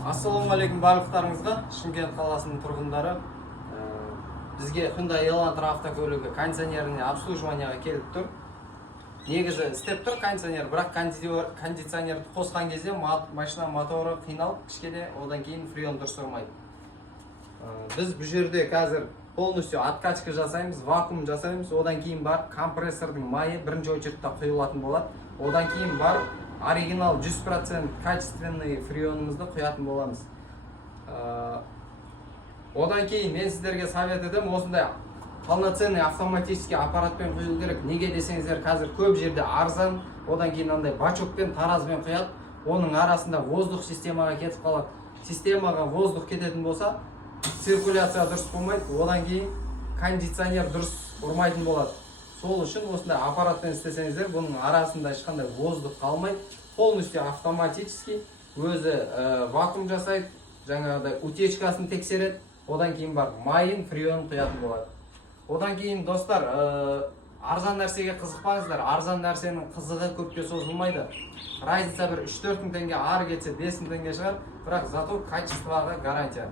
Ассалаумағалейкум барлықтарыңызға. Шымкент қаласының тұрғындары. Бізге Hyundai Elantra автокөлігі кондиционеріне обслуживанияға келіп тұр. Негізі істеп тұр кондиционер, бірақ кондиционерді қосқан кезде машина моторы қиналып, кішкене одан кейін фреон дұрыс тұрмайды. Біз бұл жерде қазір полностью откачка жасаймыз, вакуум жасаймыз. Одан кейін бар компрессордың майы бірінші очередте құйылатын болады. Одан кейін бар оригинал 100% качественный фреонымызды құятын боламыз. Одан кейін мен сіздерге совет етем, осындай полноценный автоматический аппаратпен құю керек. Неге десеңіздер, қазір көп жерде арзан, одан кейін андай бачокпен, таразбен құяды. Оның арасында воздух системаға кетіп қалады. Системаға воздух кететін болса, циркуляция дұрыс болмайды, одан кейін кондиционер дұрыс ұрмайтын болады. Сол үшін осындай аппаратпен істесеңіздер, бұның арасында ешқандай воздух қалмайды. Полностью автоматически өзі вакуум жасайды, жаңағыдай утечкасын тексереді. Одан кейін бар майын, фреон құятын болады. Одан кейін достар, арзан нәрсеге қызықпаңыздар. Арзан нәрсенің қызығы көпке созылмайды. Разница бір 3-4 мың теңге ары кетсе 5 мың теңге шығар, бірақ зато качествоға гарантия.